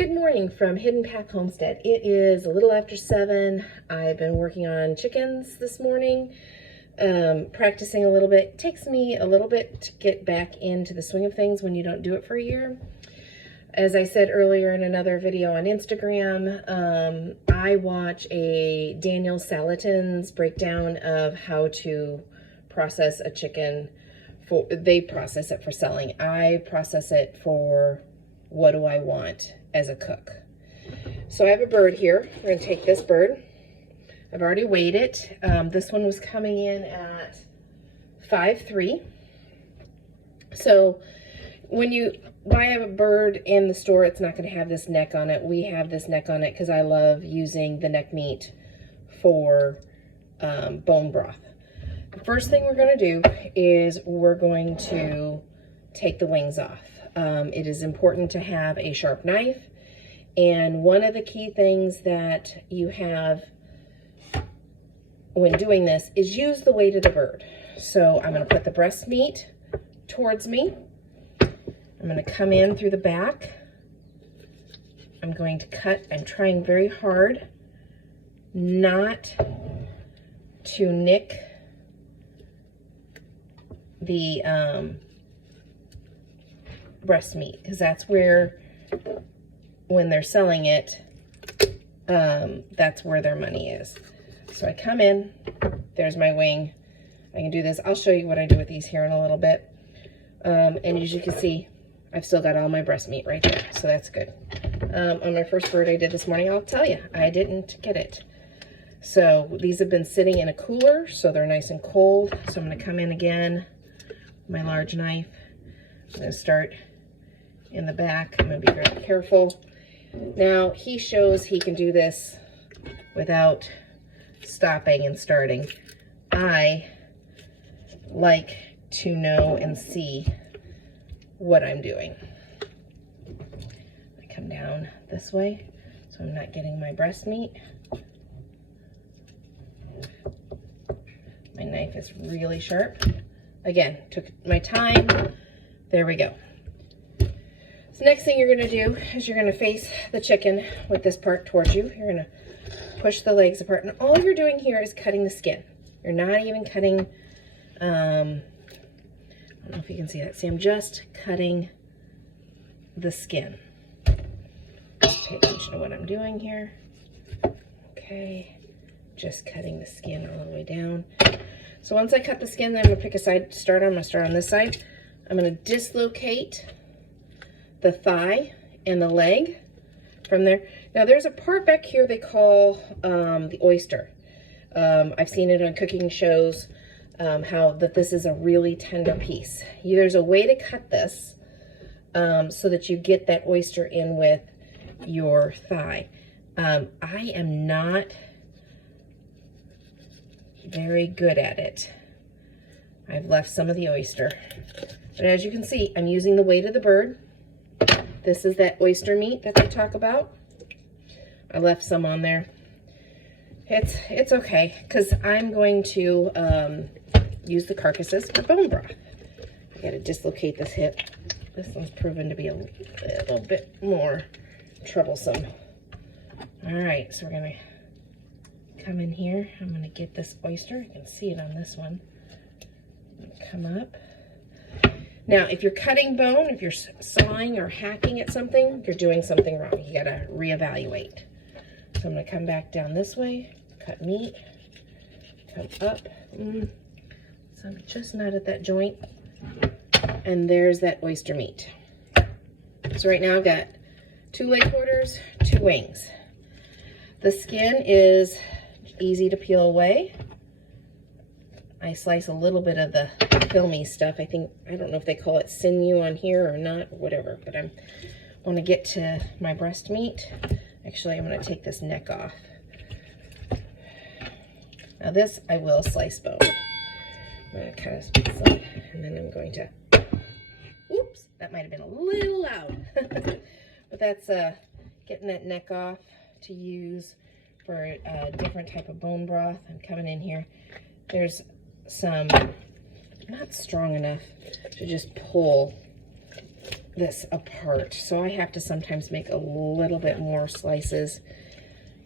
Good morning from Hidden Path Homestead. It is a little after 7. I've been working on chickens this morning, practicing a little bit. It takes me a little bit to get back into the swing of things when you don't do it for a year. As I said earlier in another video on Instagram, I watch a Daniel Salatin's breakdown of how to process a chicken. They process it for selling. I process it for what do I want as a cook. So I have a bird here. We're going to take this bird. I've already weighed it. This one was coming in at 5'3". So when you buy a bird in the store, it's not going to have this neck on it. We have this neck on it because I love using the neck meat for bone broth. The first thing we're going to do is we're going to take the wings off. It is important to have a sharp knife, and one of the key things that you have when doing this is use the weight of the bird. So I'm going to put the breast meat towards me. I'm going to come in through the back. I'm going to cut. I'm trying very hard not to nick the breast meat, because that's where, when they're selling it, that's where their money is. So I come in, there's my wing. I can do this. I'll show you what I do with these here in a little bit. And as you can see, I've still got all my breast meat right there, so that's good. On my first bird I did this morning, I'll tell you, I didn't get it. So these have been sitting in a cooler, so they're nice and cold. So I'm going to come in again, my large knife. I'm going to start in the back. I'm going to be very careful. Now, he shows he can do this without stopping and starting. I like to know and see what I'm doing. I come down this way, so I'm not getting my breast meat. My knife is really sharp. Again, took my time. There we go. So next thing you're going to do is you're going to face the chicken with this part towards you. You're going to push the legs apart, and all you're doing here is cutting the skin. You're not even cutting, I don't know if you can see that. See, I'm just cutting the skin. Pay attention to what I'm doing here. Okay, just cutting the skin all the way down. So once I cut the skin, then I'm going to pick a side to start on. I'm going to start on this side. I'm going to dislocate the thigh and the leg from there. Now there's a part back here they call the oyster. I've seen it on cooking shows, how that this is a really tender piece. There's a way to cut this so that you get that oyster in with your thigh. I am not very good at it. I've left some of the oyster. But as you can see, I'm using the weight of the bird. This is that oyster meat that they talk about. I left some on there. It's okay, because I'm going to use the carcasses for bone broth. I gotta dislocate this hip. This one's proven to be a little bit more troublesome. All right, so we're gonna come in here. I'm gonna get this oyster. You can see it on this one. Come up. Now, if you're cutting bone, if you're sawing or hacking at something, you're doing something wrong. You gotta reevaluate. So I'm gonna come back down this way, cut meat, come up. So I'm just not at that joint. And there's that oyster meat. So right now I've got 2 leg quarters, 2 wings. The skin is easy to peel away. I slice a little bit of the filmy stuff. I don't know if they call it sinew on here or not, or whatever, but I want to get to my breast meat. Actually, I'm going to take this neck off. Now this, I will slice bone. I'm going to kind of split some, and then I'm going to, oops, that might have been a little loud. But that's getting that neck off to use for a different type of bone broth. I'm coming in here. There's some, not strong enough to just pull this apart. So I have to sometimes make a little bit more slices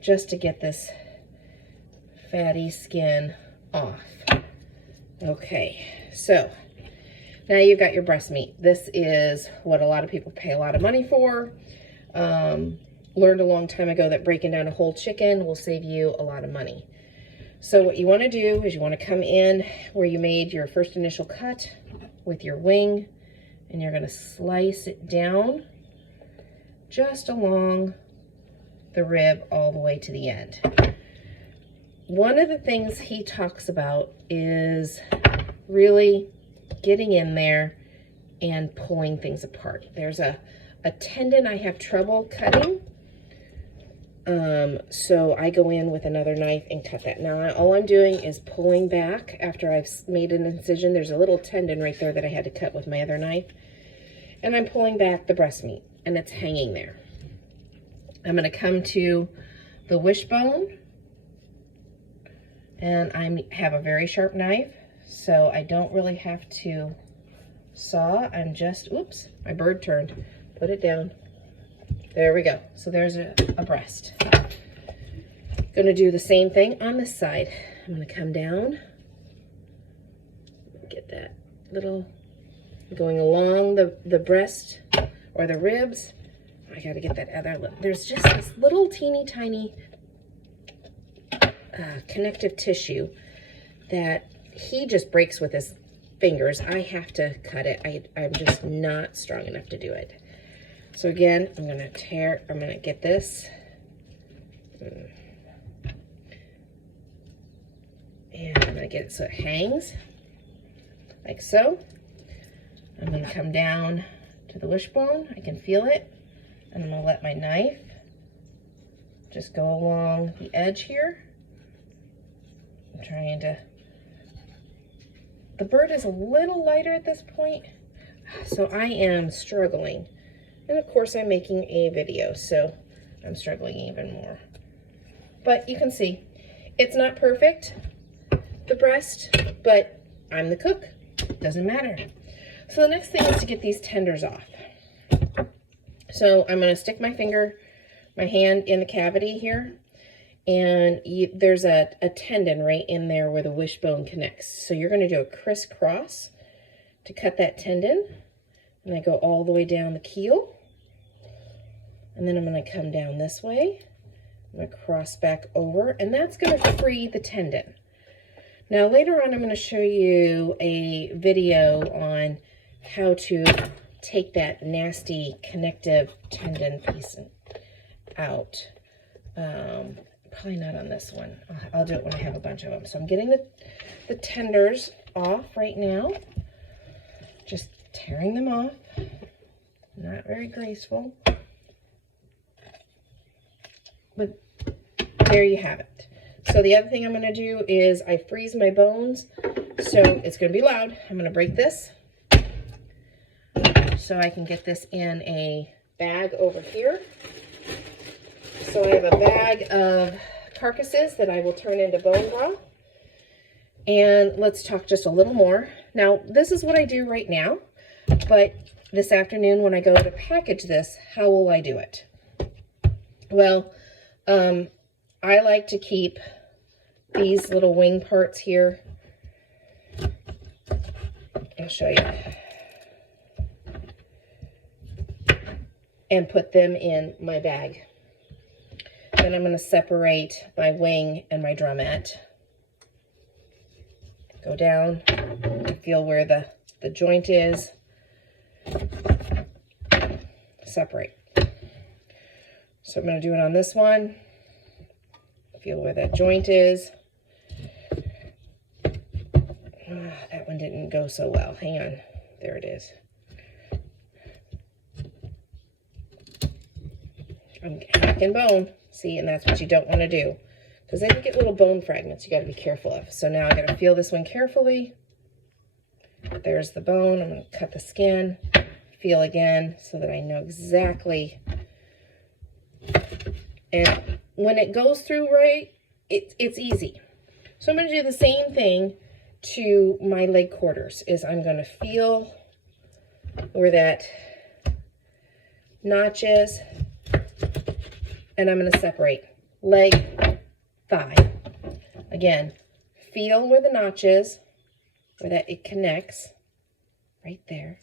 just to get this fatty skin off. Okay, so now you've got your breast meat. This is what a lot of people pay a lot of money for. Learned a long time ago that breaking down a whole chicken will save you a lot of money. So what you want to do is you want to come in where you made your first initial cut with your wing, and you're going to slice it down just along the rib all the way to the end. One of the things he talks about is really getting in there and pulling things apart. There's a tendon I have trouble cutting. So I go in with another knife and cut that. Now, all I'm doing is pulling back after I've made an incision. There's a little tendon right there that I had to cut with my other knife. And I'm pulling back the breast meat, and it's hanging there. I'm going to come to the wishbone, and I have a very sharp knife, so I don't really have to saw. I'm just, oops, my bird turned. Put it down. There we go. So there's a breast. Going to do the same thing on this side. I'm going to come down, get that little, going along the breast or the ribs. I got to get that other, there's just this little teeny tiny connective tissue that he just breaks with his fingers. I have to cut it. I'm just not strong enough to do it. So again, I'm going to get this. And I'm going to get it so it hangs, like so. I'm going to come down to the wishbone. I can feel it. And I'm going to let my knife just go along the edge here. I'm trying to... The bird is a little lighter at this point, so I am struggling. And of course, I'm making a video, so I'm struggling even more. But you can see, it's not perfect, the breast, but I'm the cook. Doesn't matter. So the next thing is to get these tenders off. So I'm going to stick my hand in the cavity here, and there's a tendon right in there where the wishbone connects. So you're going to do a crisscross to cut that tendon, and I go all the way down the keel, and then I'm going to come down this way. I'm going to cross back over, and that's going to free the tendon. Now later on, I'm going to show you a video on how to take that nasty connective tendon piece out. Probably not on this one. I'll do it when I have a bunch of them. So I'm getting the tenders off right now. Just tearing them off. Not very graceful. But there you have it. So the other thing I'm going to do is I freeze my bones. So it's going to be loud. I'm going to break this so I can get this in a bag over here. So I have a bag of carcasses that I will turn into bone broth. And let's talk just a little more. Now, this is what I do right now, but this afternoon when I go to package this, how will I do it? Well, I like to keep these little wing parts here. I'll show you. And put them in my bag. Then I'm going to separate my wing and my drumette. Go down, feel where the joint is. Separate. So I'm going to do it on this one. Feel where that joint is. That one didn't go so well. Hang on. There it is. I'm hacking bone. See, and that's what you don't want to do, because then you get little bone fragments you got to be careful of. So now I got to feel this one carefully. There's the bone. I'm going to cut the skin. Feel again so that I know exactly. And when it goes through right, it's easy. So I'm going to do the same thing to my leg quarters. Is I'm going to feel where that notches, and I'm going to separate leg, thigh. Again, feel where the notch is, where that it connects, right there.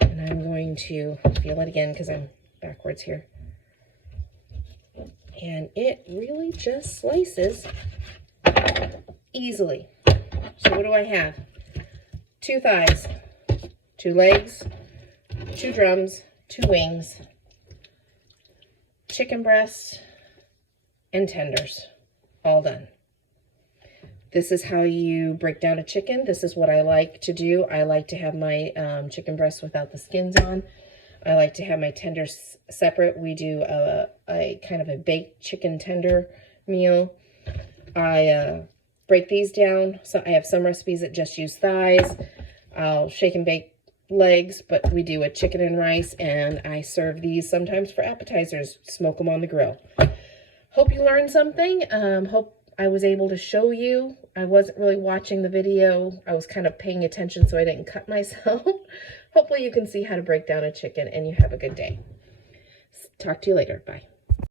And I'm going to feel it again because I'm backwards here. And it really just slices easily. So what do I have? 2 thighs, 2 legs, 2 drums, 2 wings, chicken breast, and tenders, all done. This is how you break down a chicken. This is what I like to do. I like to have my chicken breast without the skins on. I like to have my tenders separate. We do a kind of a baked chicken tender meal. I break these down. So I have some recipes that just use thighs. I'll shake and bake legs, but we do a chicken and rice, and I serve these sometimes for appetizers, smoke them on the grill. Hope you learned something. Hope I was able to show you. I wasn't really watching the video. I was kind of paying attention so I didn't cut myself. Hopefully you can see how to break down a chicken, and you have a good day. Talk to you later. Bye.